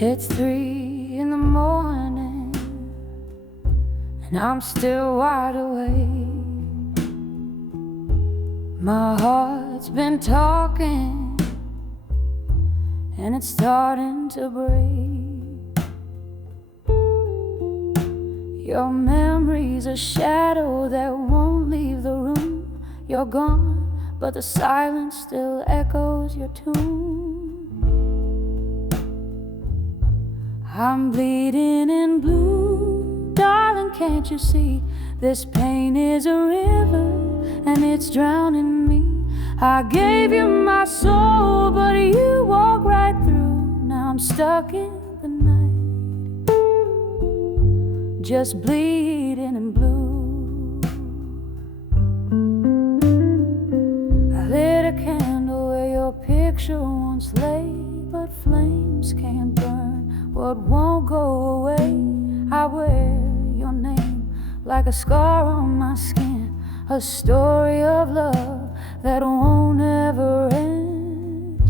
It's 3 in the morning and I'm still wide awake. My heart's been talking and it's starting to break. Your memory's a shadow that won't leave the room. You're gone, but the silence still echoes your tune. I'm bleeding in blue, darling, can't you see? This pain is a river and it's drowning me. I gave you my soul, but you walked right through. Now I'm stuck in the night, just bleeding in blue. I lit a candle where your picture once lay, but flames can't burn what won't go away. I wear your name like a scar on my skin, a story of love that won't ever end.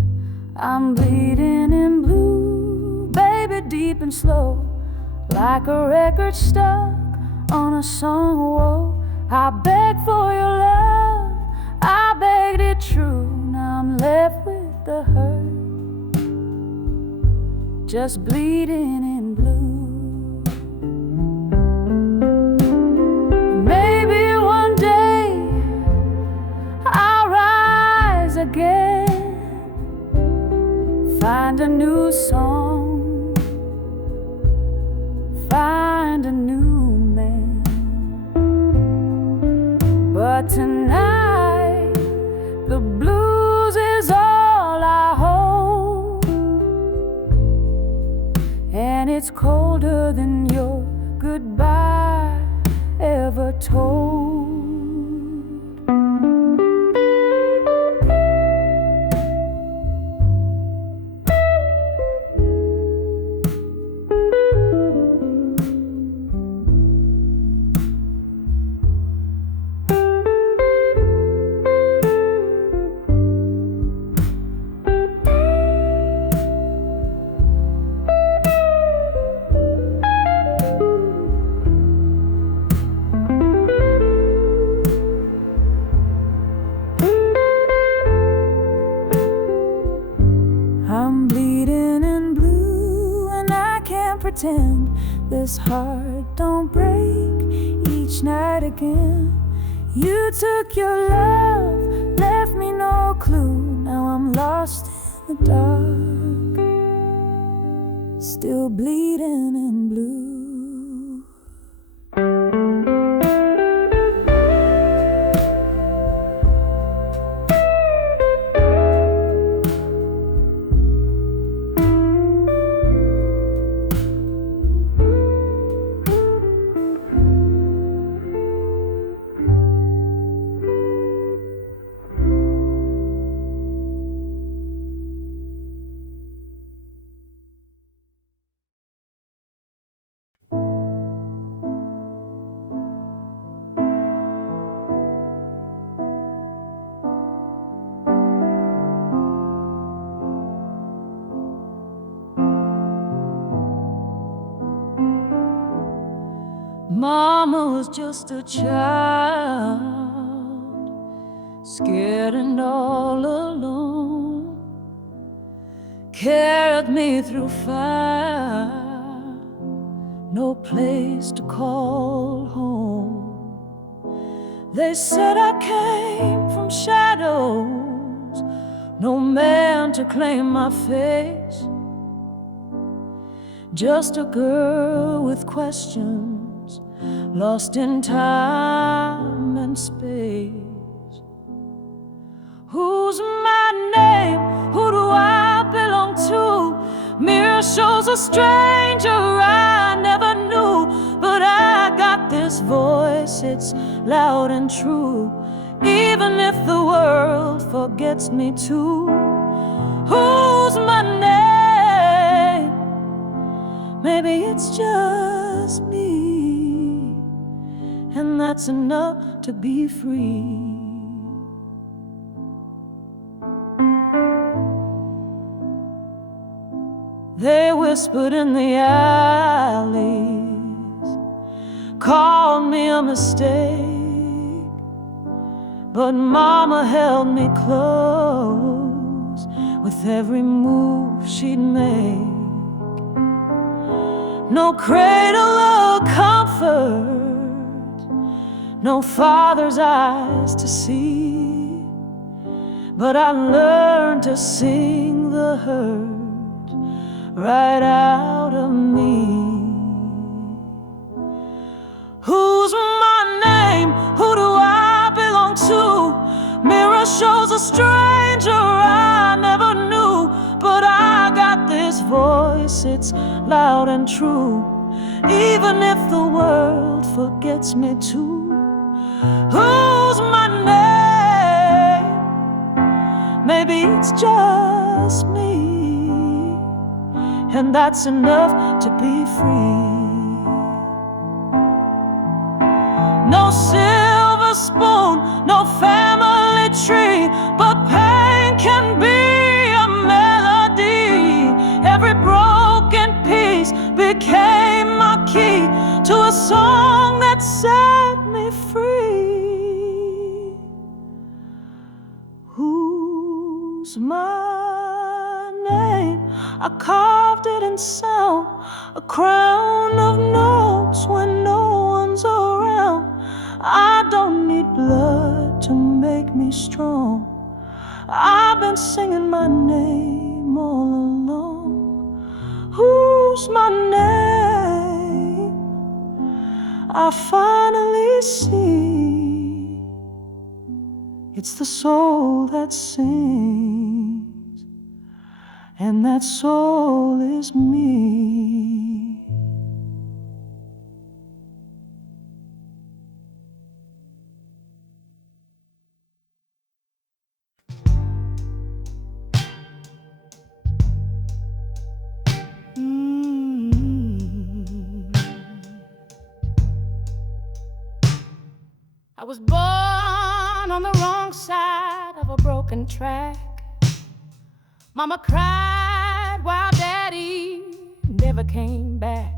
I'm bleeding in blue, baby, deep and slow, like a record stuck on a song of woe. I begged for your love, I begged it true. Now I'm left with the hurt, just bleeding in blue. Maybe one day I'll rise again, find a new song, find a new man. But tonight the blues is all I hold, and it's colder than your goodbye ever told. I'm bleeding in blue and I can't pretend this heart don't break each night again. You took your love, left me no clue. Now I'm lost in the dark, still bleeding in blue. Mama was just a child, scared and all alone, carried me through fire, no place to call home. They said I came from shadows, no man to claim my face, just a girl with questions, lost in time and space. Who's my name? Who do I belong to? Mirror shows a stranger I never knew, but I got this voice, it's loud and true, even if the world forgets me too. Who's my name? Maybe it's just me, and that's enough to be free. They whispered in the alleys, called me a mistake, but Mama held me close with every move she'd make. No cradle of comfort, no father's eyes to see, but I learned to sing the hurt right out of me. Who's my name? Who do I belong to? Mirror shows a stranger I never knew, but I got this voice, it's loud and true, even if the world forgets me too. Who's my name? Maybe it's just me, and that's enough to be free. No silver spoon, no family tree, but pain can be a melody. Every broken piece became my key to a song that set me free. Who's my name? I carved it in sound, a crown of notes when no one's around. I don't need blood to make me strong. I've been singing my name all along. Who's my name? I finally see it's the soul that sings, and that soul is me. I was born on the wrong side of a broken track. Mama cried while Daddy never came back.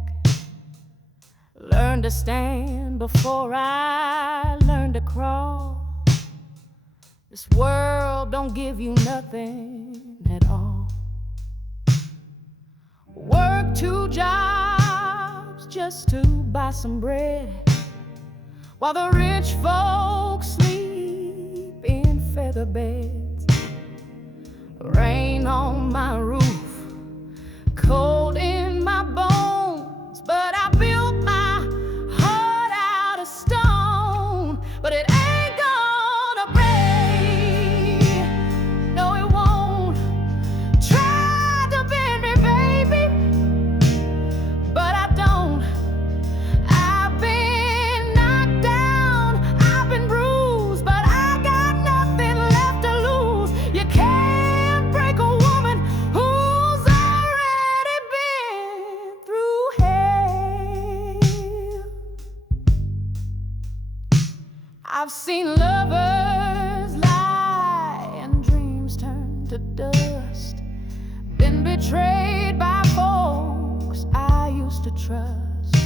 Learned to stand before I learned to crawl. This world don't give you nothing at all. Work 2 jobs just to buy some bread, while the rich folks sleep in feather beds. Rain on my roof, cold in my bones, but I built my heart out of stone. But it ain't gonna break, no it won't. Try to bend me, baby, but I don't. I've been knocked down, I've been bruised, but I got nothing left to lose. You can't break a woman who's already been through hell. I've seen lovers lie and dreams turn to dust, been betrayed by folks I used to trust.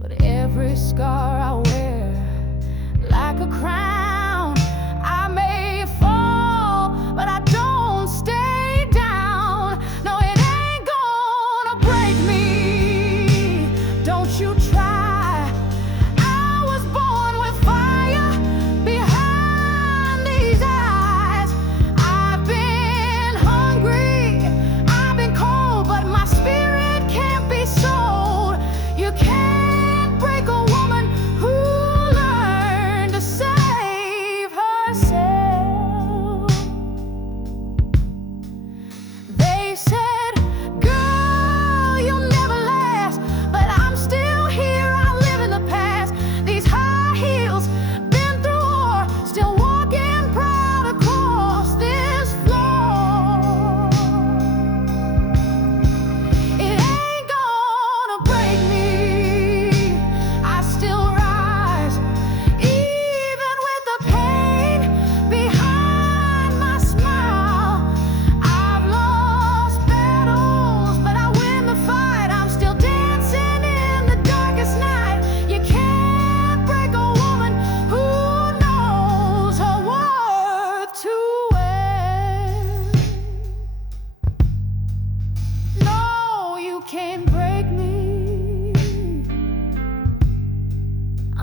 But every scar I wear like a crown. I may fall, but I don't stay down. No, it ain't gonna break me, don't you try. I was born with fire behind these eyes. I've been hungry, I've been cold, but my spirit can't be sold. You can't break a woman who learned to say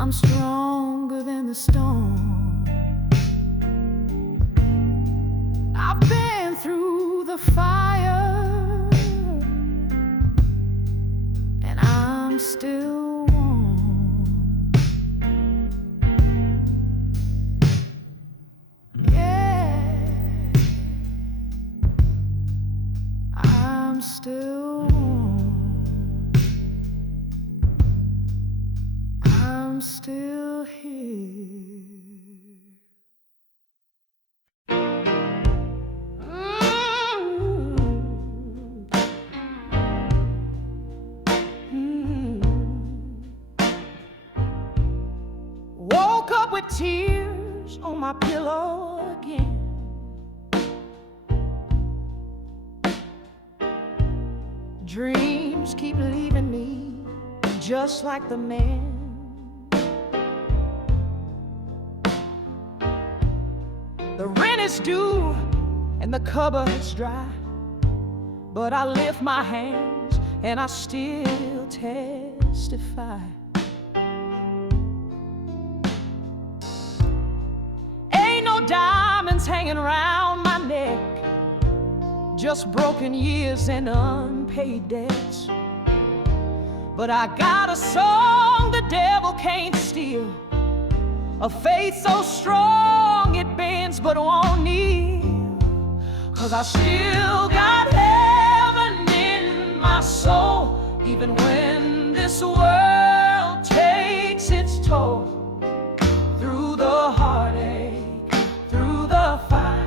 I'm stronger than the storm. I've been through the fire, and I'm still warm. Yeah, I'm still warm. I'm still here. Woke up with tears on my pillow again. Dreams keep leaving me just like the man. The rent is due and the cupboard's dry, but I lift my hands and I still testify. Ain't no diamonds hanging around my neck, just broken years and unpaid debts. But I got a song the devil can't steal, a faith so strong it bends but won't kneel. 'Cause I still got heaven in my soul, even when this world takes its toll. Through the heartache, through the fight,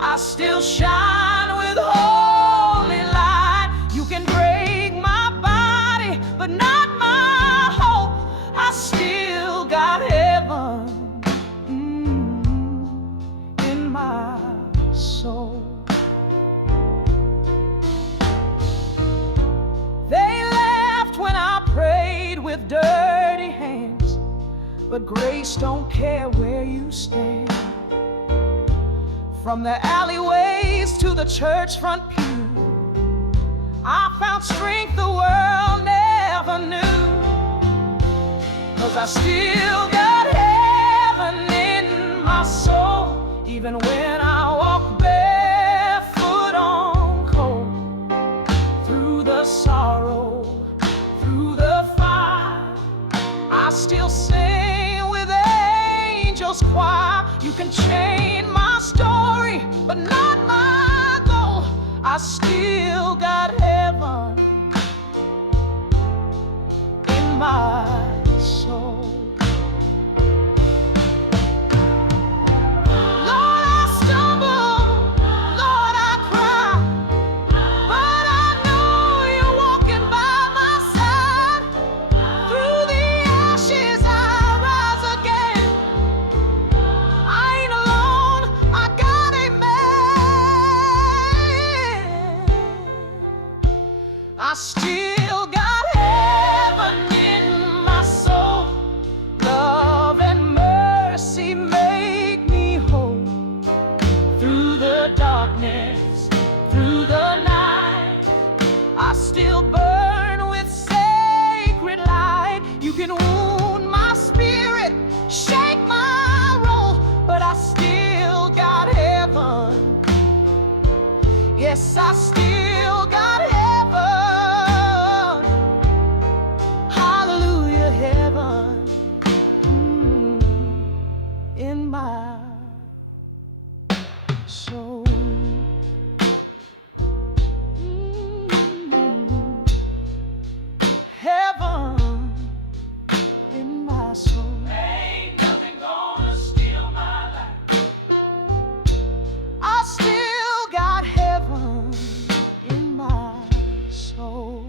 I still shine with holy light. You can break my body, but not my hope. I still got heaven in my soul. They laughed when I prayed with dirty hands, but grace don't care where you stand. From the alleyways to the church front pew, I found strength the world never knew. 'Cause I still got heaven in my soul, even when I walk barefoot on cold. Through the sorrow, through the fire, I still sing with angels choir. You can chain my story, but not my goal. I still got heaven in my soul. Lord, I stumble, Lord, I cry, but I know you're walking by my side. Through the ashes I rise again. I ain't alone, I got a man. I still got heaven in my soul. Love and mercy make me whole. Through the darkness, through the night, I still burn with sacred light. You can wound my spirit, shake my roll, but I still got heaven. Yes, I still got heaven. Hallelujah, heaven in my soul. Heaven in my soul. Ain't nothing gonna steal my life. I still got heaven in my soul.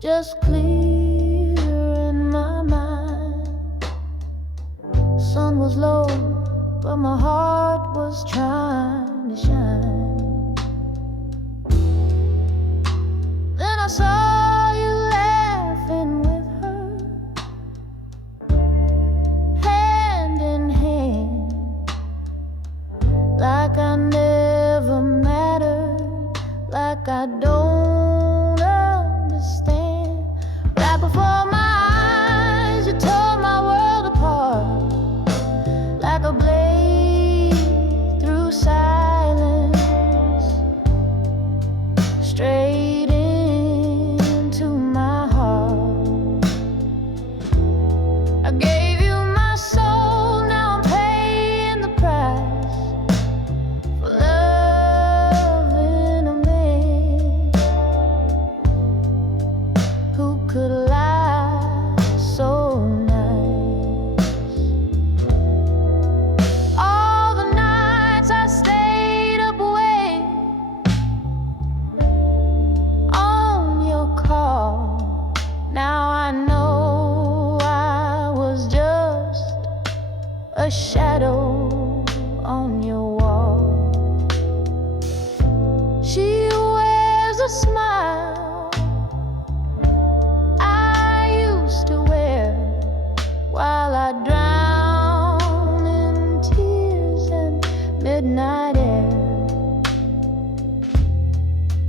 just clear in my mind. saw you laughing with her, hand in hand, like I never mattered, like I don't understand. Right before my eyes, you tore my world apart, like a blade through silence, straight into my heart. I gave you my soul, now I'm paying the price for loving a man who could lie so nice. All the nights I stayed up awake on your call, now I know I was just a shadow on your wall. She wears a smile I used to wear while I drown in tears and midnight air.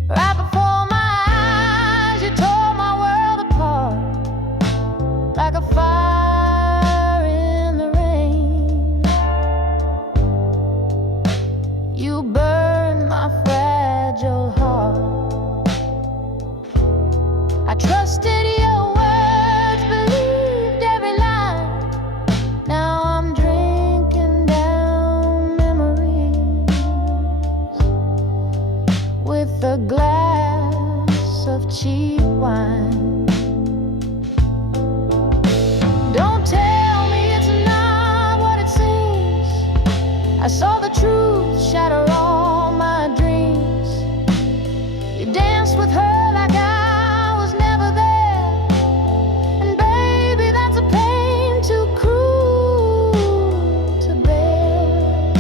Right before my eyes, you tore my world apart, like a fire in the rain. You burned my fragile heart. I trusted your words, believed every line. Now I'm drinking down memories with a glass of cheap wine. Don't tell me it's not what it seems. I saw the truth shatter all my dreams. You danced with her like I was never there, and baby, that's a pain too cruel to bear.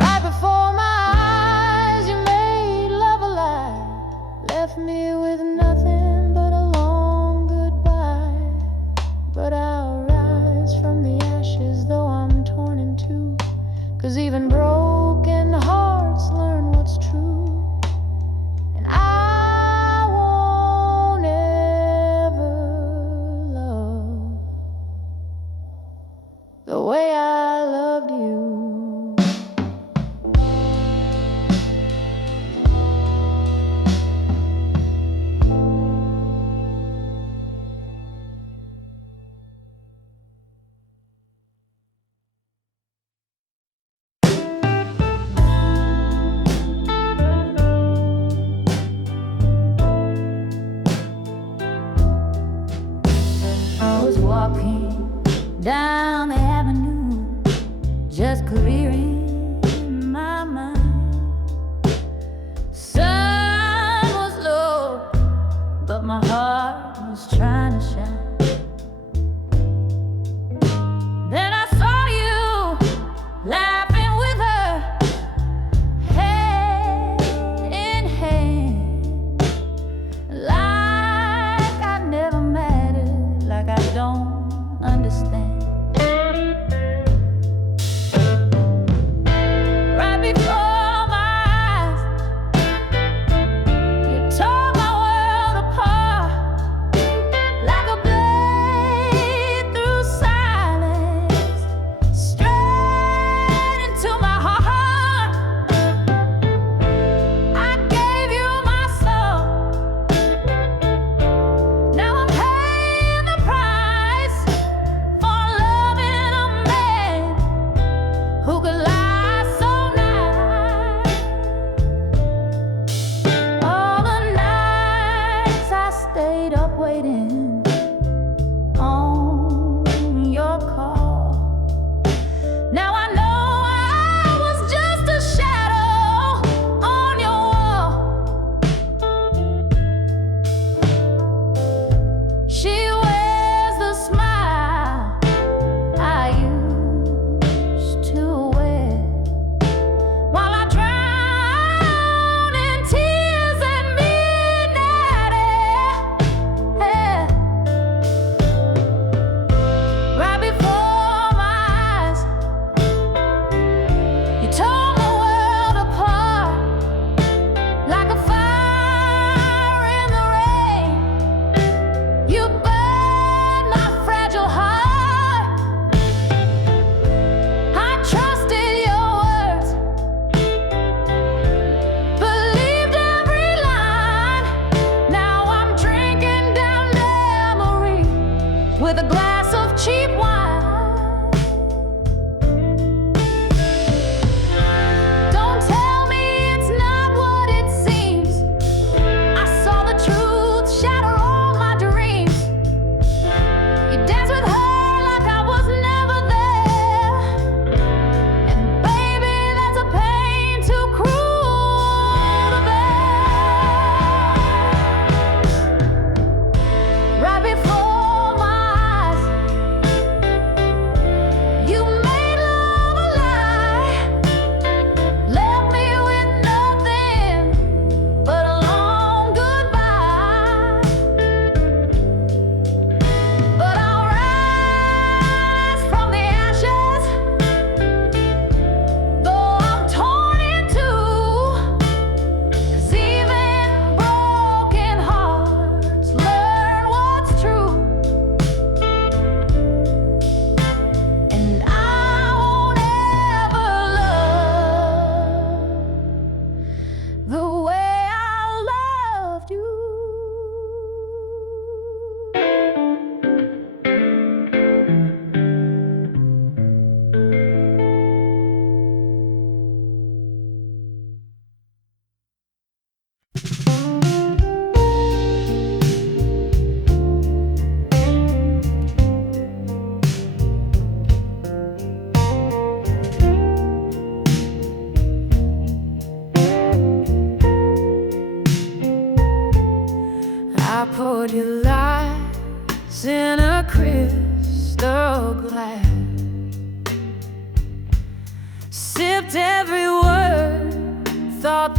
Right before my eyes, you made love alive, left me with nothing but a long goodbye. But I'll rise from the ashes, though I'm torn in two.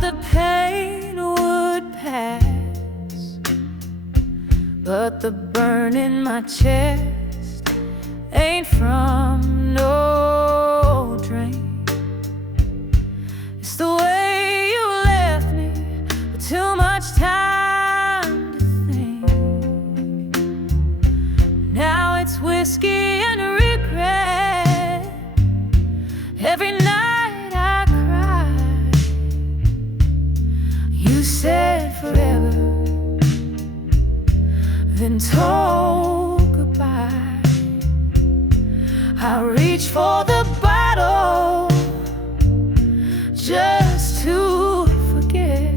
the pain would pass, but the burn in my chest ain't from no drain. It's the way you left me with too much time to think. Now it's whiskey and regret. Every night I cry. You said forever, then told goodbye. I reach for the bottle just to forget,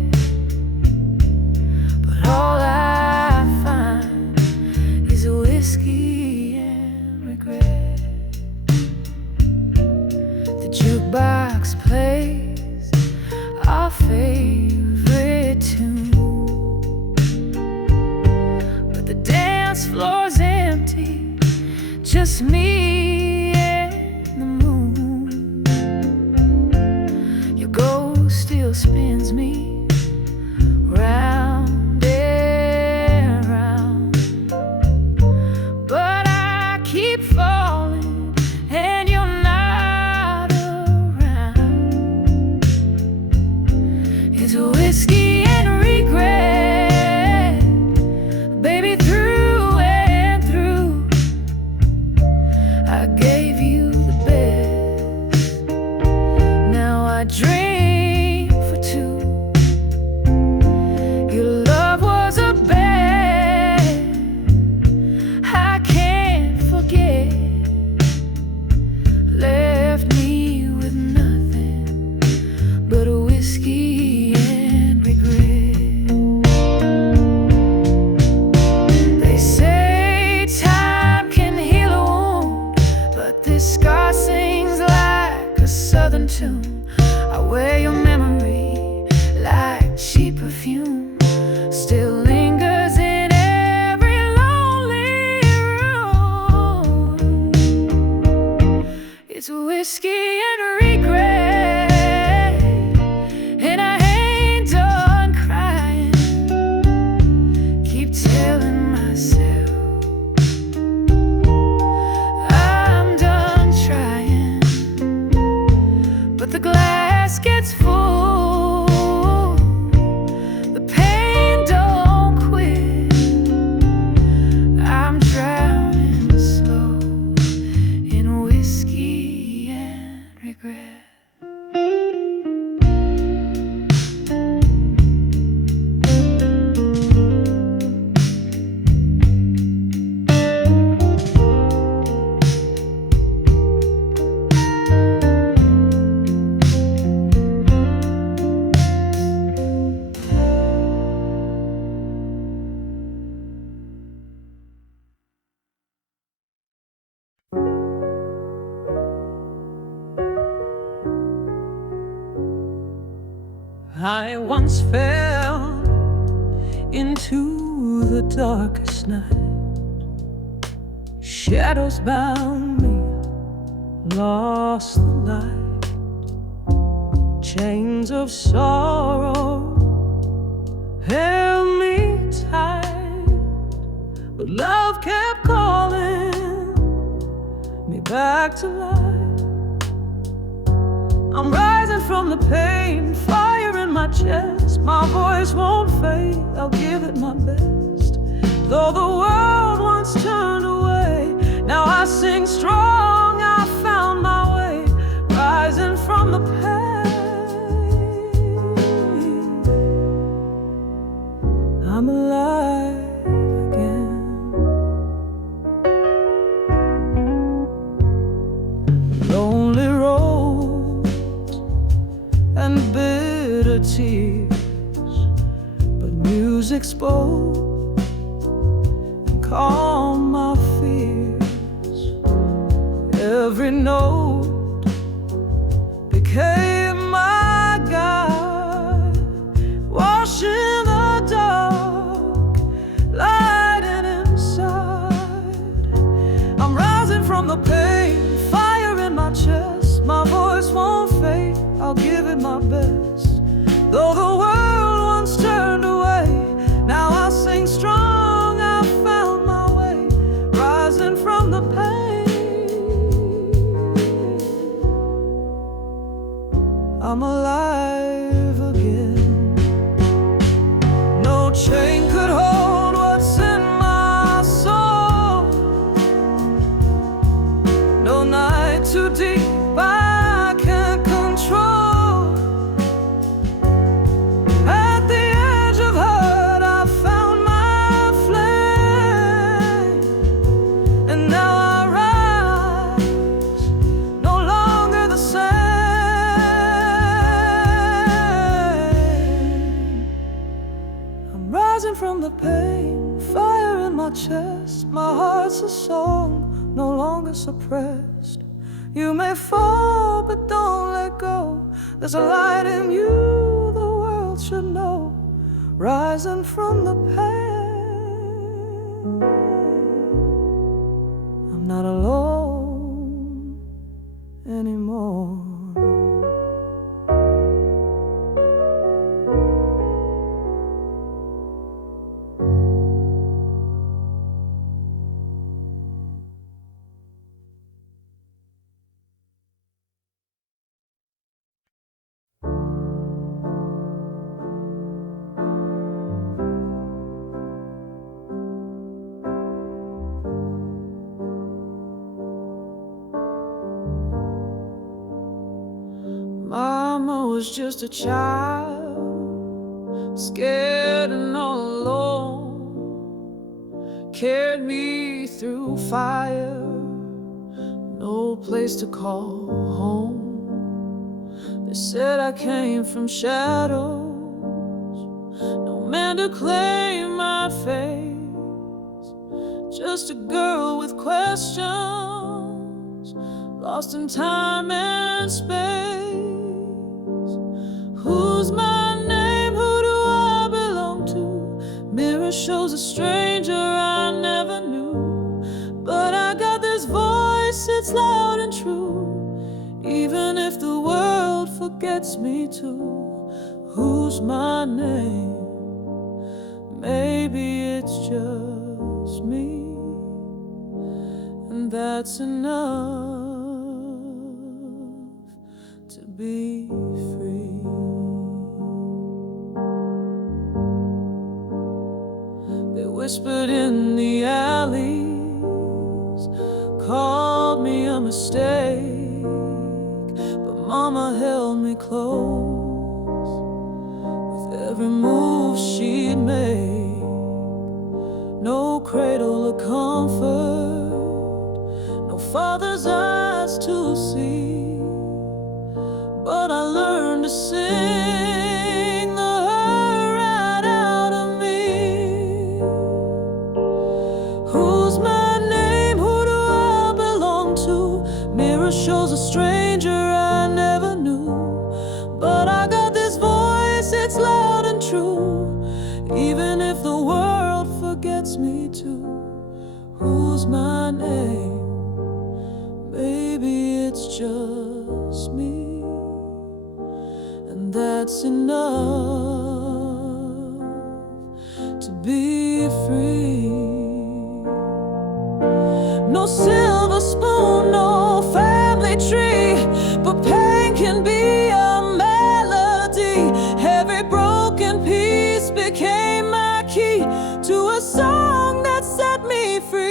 but all I find is whiskey and regret. The jukebox plays our favorite tune, but the dance floor's empty, just me and the moon. Your ghost still spins me round and round, but I keep falling and you're not around. It's whiskey and regret, baby, through and through. I gave you the best, now I drink for two. Your love was a bet I can't forget. Left me with nothing but a whiskey and regret. They say time can heal a wound, but this scar sings like a southern tune. I wear your memory like cheap perfume, still lingers in every lonely room. It's whiskey and regret, and I ain't done crying. Keep telling myself I'm done trying, but the glass gets full, the pain don't quit. I'm drowning slow in whiskey and regret. I once fell into the darkest night. Shadows bound me, lost the light. Chains of sorrow held me tight, but love kept calling me back to life. I'm rising from the pain, fire in my chest. My voice won't fade, I'll give it my best. Though the world once turned away, now I sing strong, I found my way. Rising from the pain, I'm alive again. Lonely roads and bitter tears, but music spoke and calmed my fears. Every note became my guide, washing the dark, lighting inside. I'm rising from the pain, fire in my chest. My voice won't fade, I'll give it my best. Though from the pain, fire in my chest. My heart's a song, no longer suppressed. You may fall, but don't let go. There's a light in you the world should know, rising from the pain. I'm not alone anymore. Mama was just a child, scared and all alone. Carried me through fire, no place to call home. They said I came from shadows, no man to claim my face. Just a girl with questions, lost in time and space. Who's my name? Who do I belong to? Mirror shows a stranger I never knew. But I got this voice, it's loud and true, even if the world forgets me too. Who's my name? Maybe it's just me, and that's enough to be free. They whispered in the alleys, called me a mistake, but Mama held me close with every move she'd make. No cradle of comfort, no father's eyes to see, but I learned to sing the her right out of me. Who's my name? Who do I belong to? Mirror shows a stranger I never knew. But I got this voice, it's loud and true, even if the world forgets me too. Who's my name? Maybe it's just me, and that's enough to be free. No silver spoon, no family tree, but pain can be a melody. Every broken piece became my key to a song that set me free.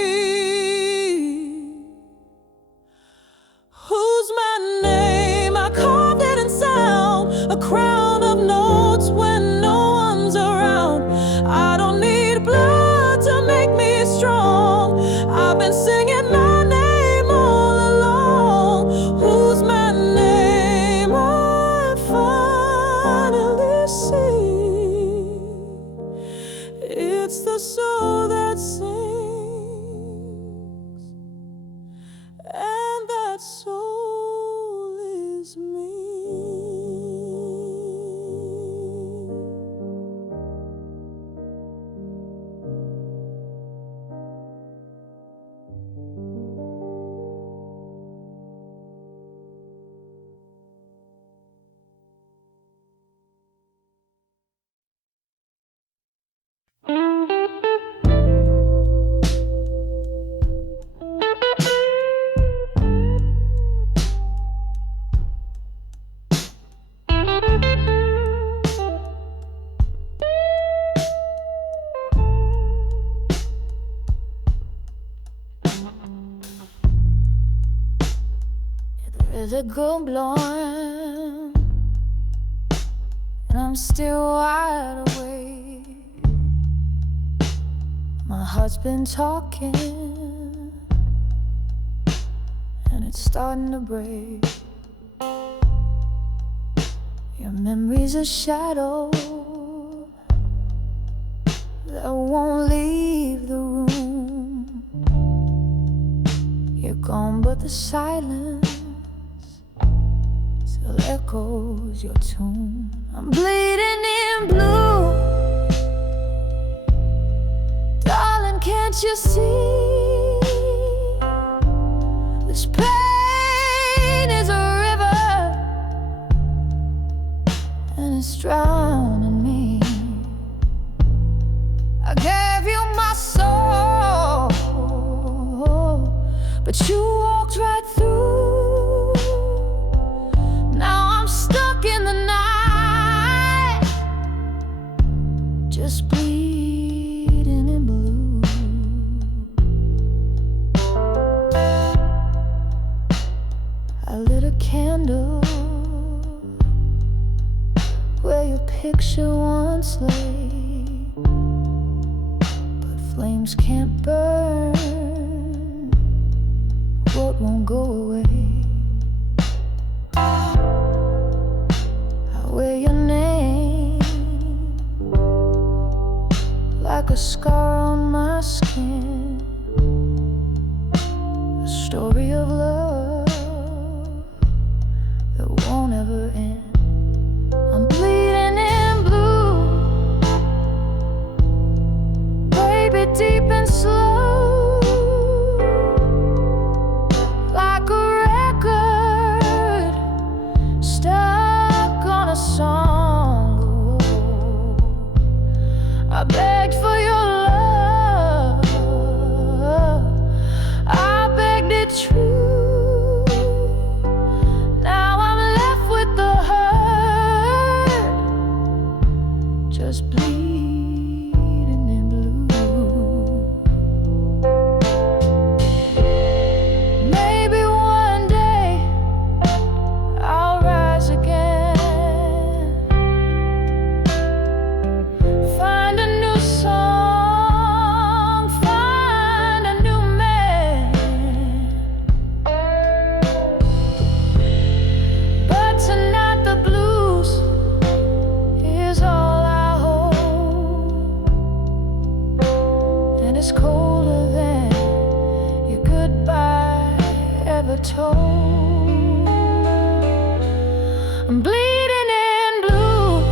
Who's my name? I carved it in sound, a crown of notes when no one's around. I don't need blood to make me strong. I've been singing my name all along. Who's my name? I finally see. It's the soul that sings, and that soul is me. There's a girl blowing, and I'm still wide awake. My heart's been talking, and it's starting to break. Your memory's a shadow that won't leave the room. You're gone, but the silence still echoes your tune. I'm bleeding in blue, darling, can't you see? This pain is a river, and it's drowning me. I gave you my soul, but you walked right through. Now I'm stuck in the night, just bleeding in blue. I lit a candle where your picture once lay, but flames can't burn what won't go away. I wear your name like a scar on my skin, a story of love that won't ever end. I'm bleeding in blue, baby, deep and slow, like a record stuck on a song. I begged for your love, I begged it true. Now I'm left with the hurt, just bleeding in blue. Maybe one day I'll rise again, find a new song, find a new man. But tonight the blues is all I hold, and it's colder than your goodbye ever told. I'm bleeding in blue,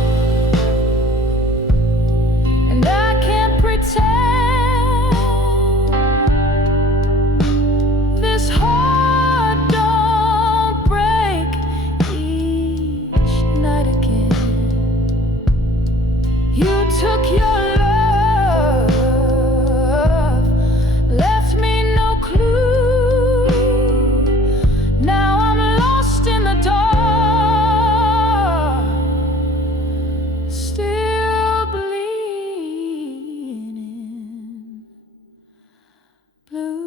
and I can't pretend this heart don't break each night again. You took your love, left me no clue. Now I'm lost in the dark, still bleeding blue.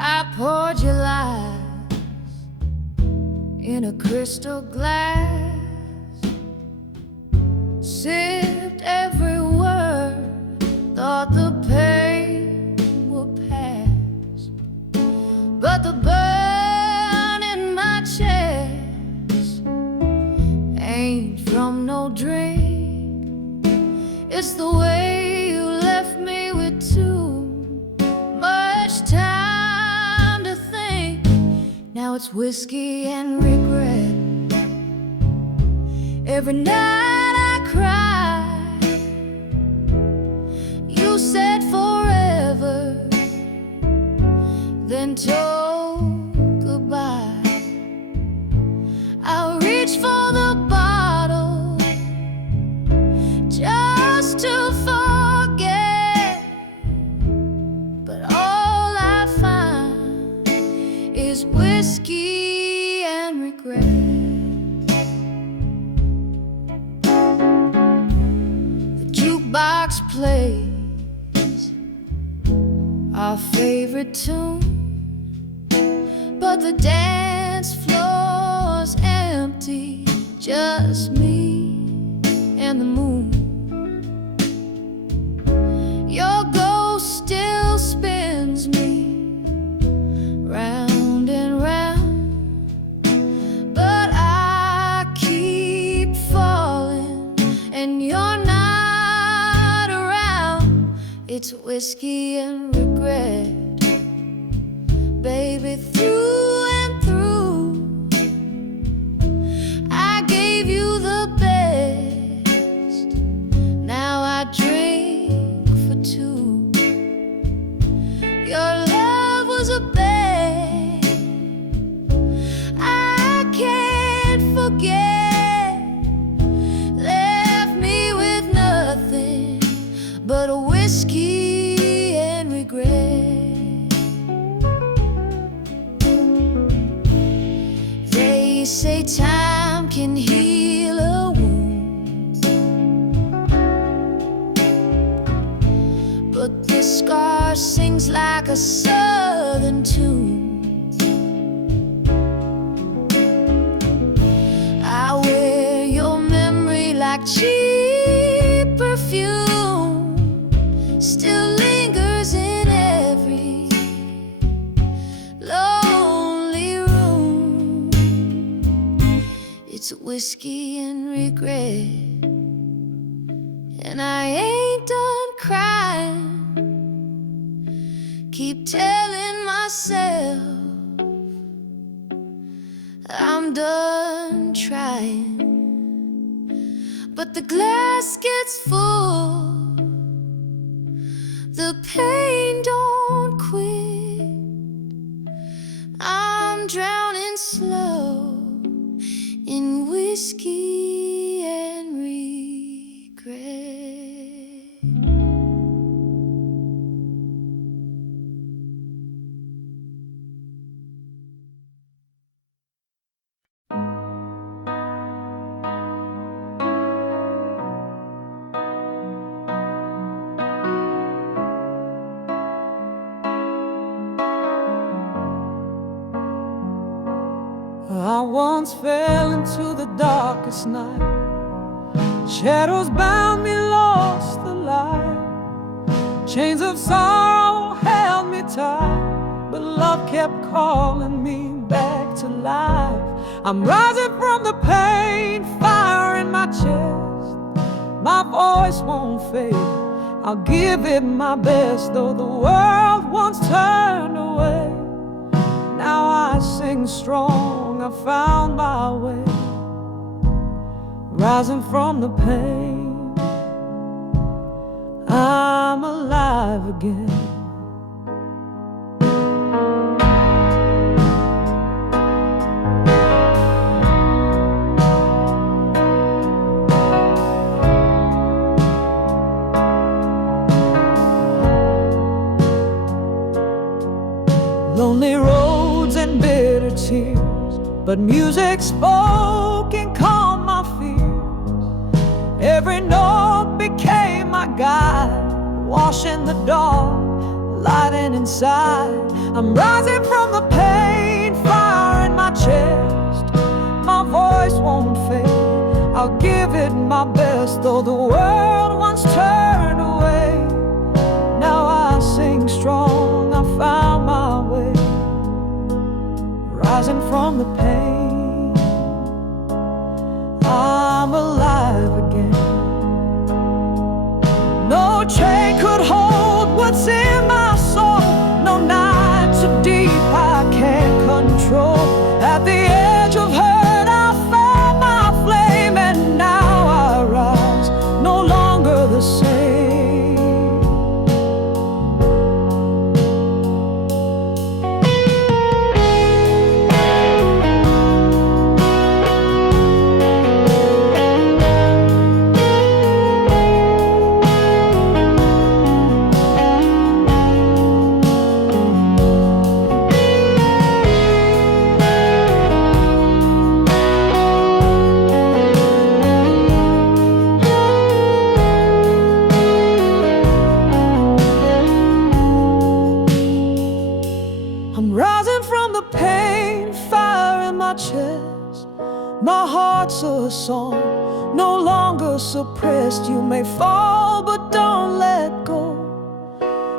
I poured your lies in a crystal glass, sipped every word, thought the pain would pass, but the burn in my chest ain't from no drink. It's the way you left me with too much time to think. Now it's whiskey and regret. Every night I cry. You said forever, then told goodbye. I'll reach for the bottle just to forget, but all I find is whiskey and regret. The jukebox plays our favorite tune, but the dance floor's empty, just me and the moon. Your ghost still spins me round and round, but I keep falling and you're not around. It's whiskey and regret, baby, through and through. I gave you the best, now I drink for two. Your love was a bet I can't forget. Left me with nothing but a whiskey and regret. They say time can heal a wound, but the scar sings like a southern tune. I wear your memory like cheap perfume, still lingers in every lonely room. It's whiskey and regret, and I ain't done crying. Keep telling myself I'm done trying, but the glass gets full, the pain don't quit. I'm drowning slow in whiskey and regret. I once fell into the darkest night. Shadows bound me, lost the light. Chains of sorrow held me tight, but love kept calling me back to life. I'm rising from the pain, fire in my chest. My voice won't fade, I'll give it my best. Though the world once turned away, now I sing strong, I found my way. Rising from the pain, I'm alive again. Lonely roads and bitter tears, but music spoke and calmed my fears. Every note became my guide, washing the dark, lighting inside. I'm rising from the pain, fire in my chest. My voice won't fade, I'll give it my best. Though the world once turned away, now I sing strong, I found my way. Rising from the pain, I'm alive again. No chain could hold what's in my soul, no night so deep I can't control. My heart's a song, no longer suppressed. You may fall, but don't let go.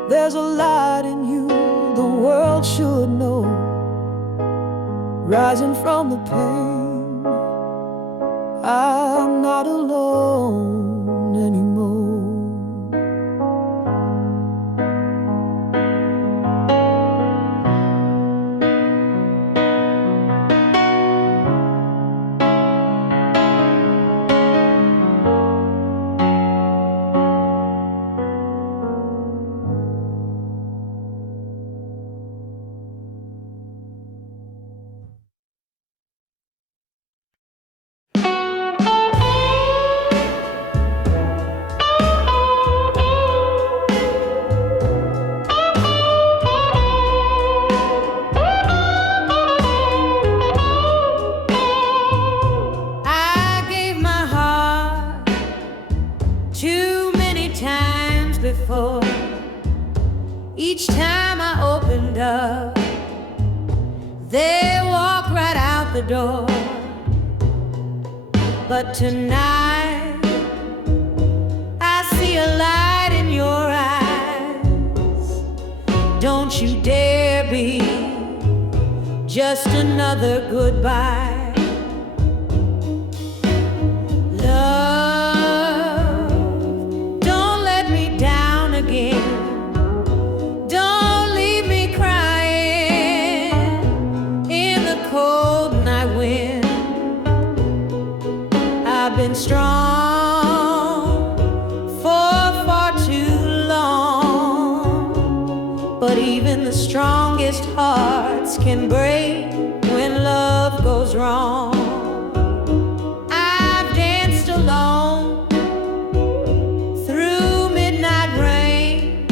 There's a light in you the world should know, rising from the pain. I'm not alone anymore. Before, each time I opened up, they walked right out the door. But tonight I see a light in your eyes. Don't you dare be just another goodbye. Don't leave me crying in the cold night wind. I've been strong for far too long, but even the strongest hearts can break when love goes wrong. I've danced alone through midnight rain,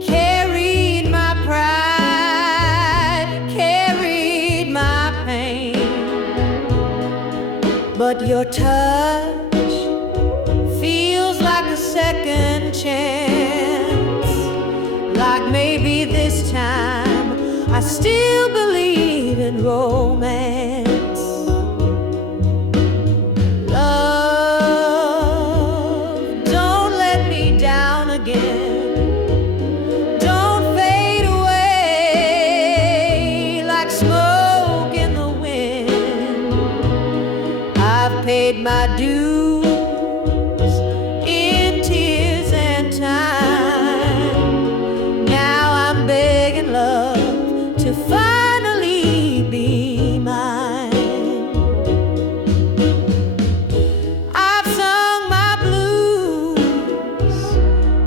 carried my pride, carried my pain. But your touch feels like a second chance, like maybe this time I still believe in romance. Paid my dues in tears and time. Now I'm begging love to finally be mine. I've sung my blues,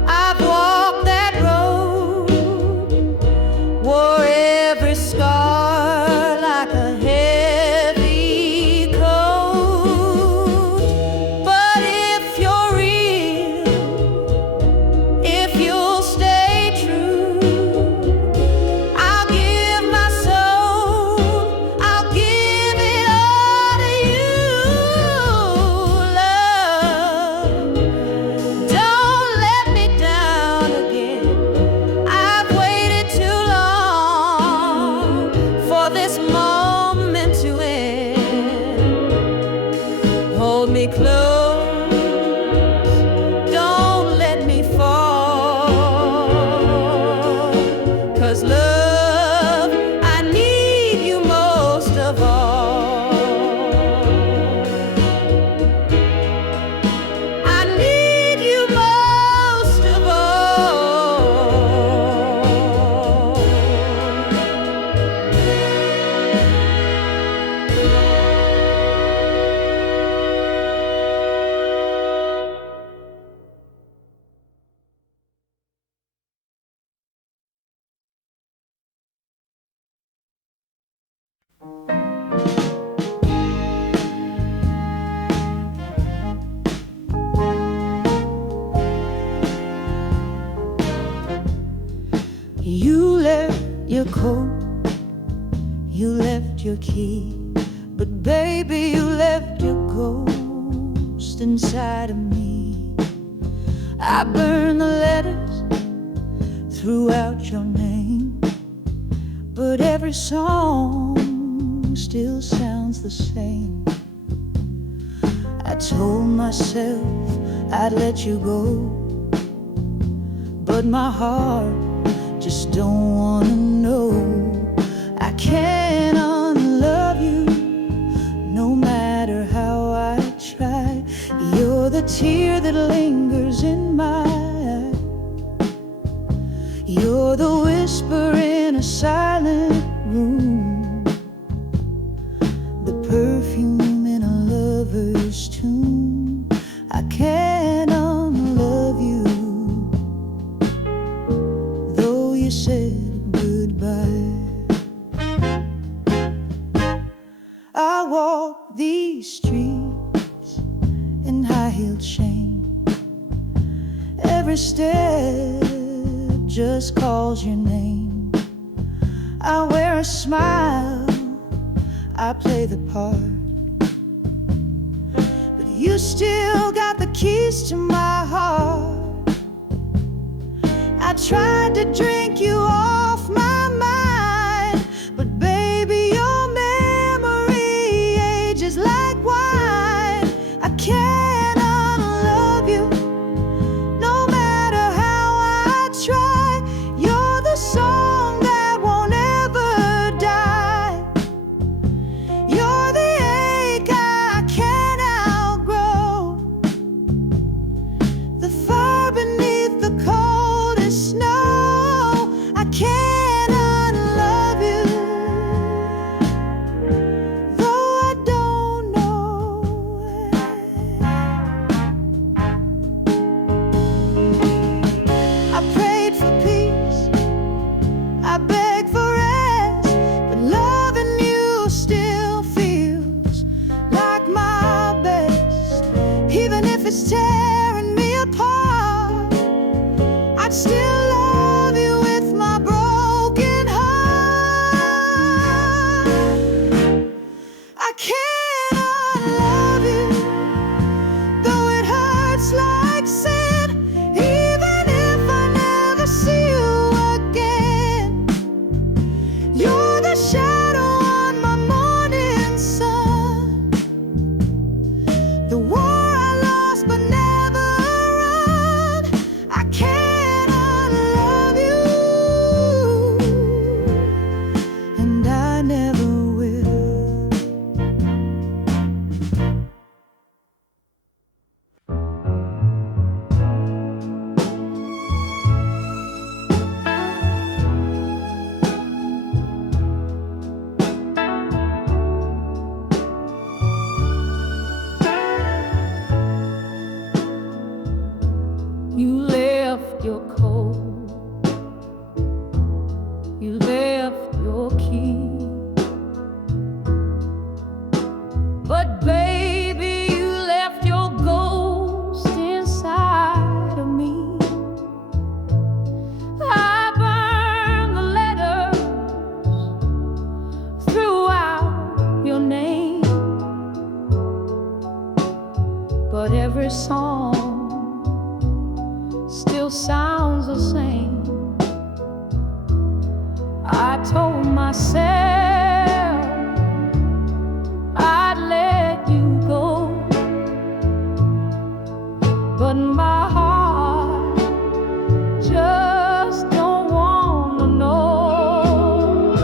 I've walked that road, wore every scar like a heavy coat. Hold me close, don't let me fall, 'cause love, I need you most of all. I need you most of all. You left your coat, you left your key, but baby, you left your ghost inside of me. I burned the letters, threw out your name, but every song everything still sounds the same. I told myself I'd let you go, but my heart just don't wanna know. I can't unlove you, no matter how I try. You're the tear that lingers in my eye. You're the whisper in a silent room, the perfume in a lover's tomb. I can't unlove you, though you said goodbye. I walk these streets in high-heeled shame. Every step just calls your name. I wear a smile, I play the part, but you still got the keys to my heart. I tried to drink you off my mind, but baby, your memory ages like wine. I can't unlove you, no matter how I try. You're the song that won't ever die. You're the ache I can't outgrow, the fire beneath the coldest snow. I can't unlove you, though I don't know I prayed for peace, I begged for rest, but loving you still feels like my best. Even if it's tearing me apart, I'd still love you with my broken heart. I can't unlove you, though it hurts like sin. Even if I never see you again, you're the shadow on my morning sun, the war I lost but never run. I can't unlove you, and I never will. You left your coat, you left your key, but baby, you left your ghost inside of me. I burned the letters, threw out your name, but every song still sounds the same. I told myself I'd let you go, but my heart just don't wanna know.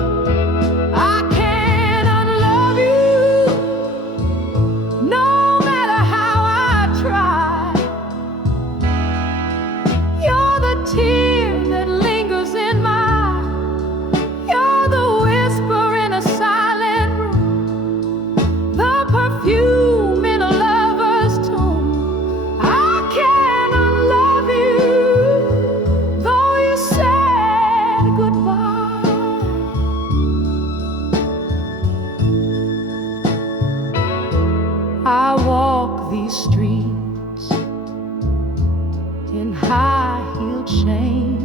I can't unlove you, no matter how I try. You're the tear that lingers in my eye. You're the whisper in a silent room, the perfume in a lover's tomb. I can't unlove you, though you said goodbye. I walk these streets in high-heeled shame.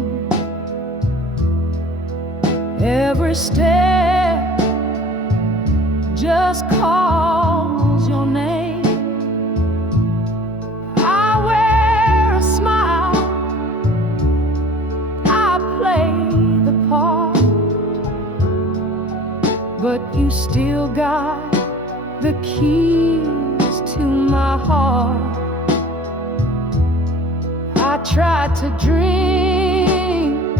Every step just calls your name. I wear a smile, I play the part, but you still got the keys to my heart. I tried to drink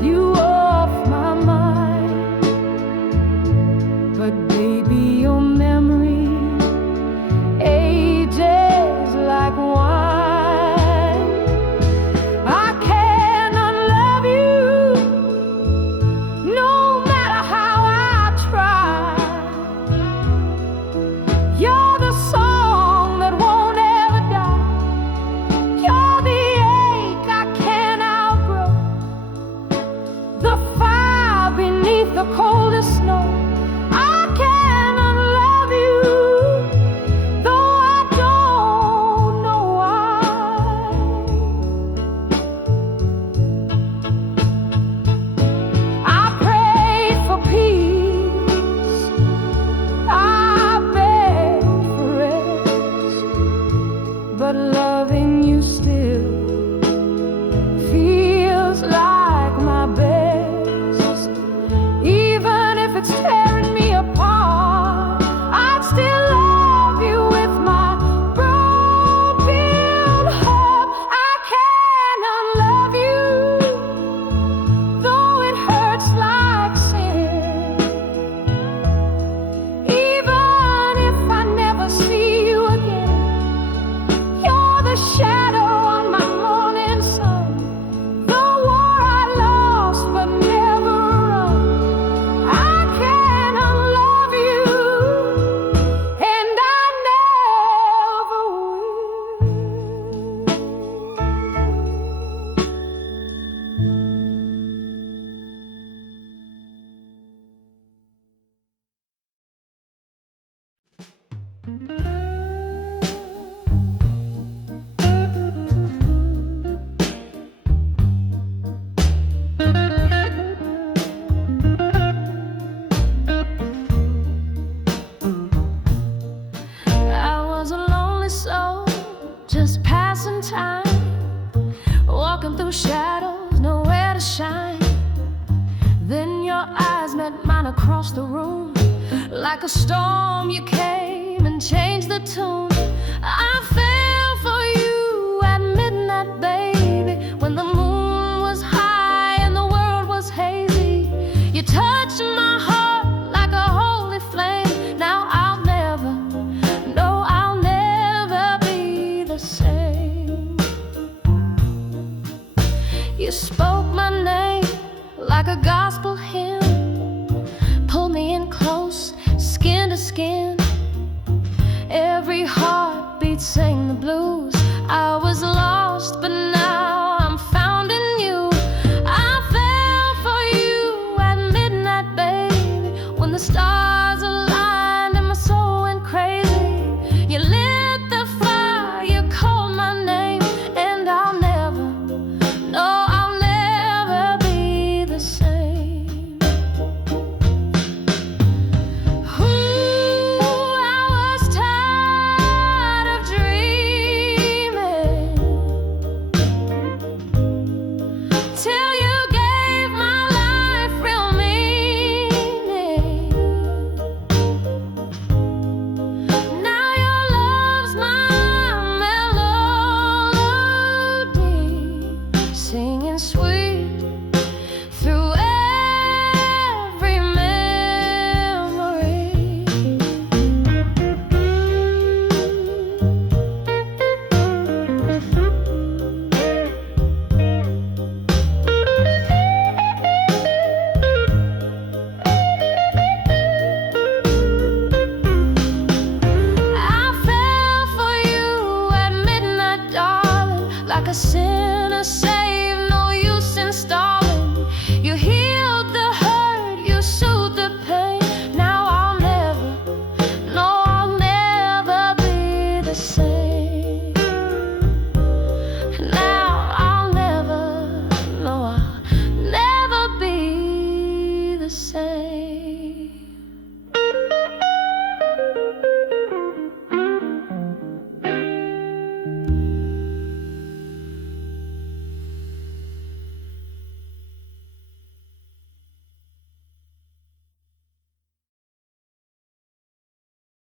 you off my mind, but baby, your memory ages like wine. I cannot love you no matter how I try. You're the song that won't ever die. You're the ache I can't outgrow, the fire beneath the coldest snow. I cannot love you, though I don't know why. I prayed for peace, I begged for rest, but loving you still feels like my best. Even if it's tearing me apart, I'd still love you with my broken heart. I cannot love you, though it hurts like sin. Even if I never see you again, you're the shadow on my morning sun, the war I lost but never won. I cannot love you, and I never will. I was a lonely soul, just passing time, walking through shadows, nowhere to shine. Then your eyes met mine across the room. Like a storm you came and changed the tune. I fell for you at midnight, baby, when the moon was high and the world was hazy. You touched my heart like a holy flame. Now I'll never, no, I'll never be the same. You spoke my name like a gospel hymn, pulled me in close, skin to skin. Every heartbeat sang the blues. I was lost, but now I'm found in you. I fell for you at midnight, baby, when the stars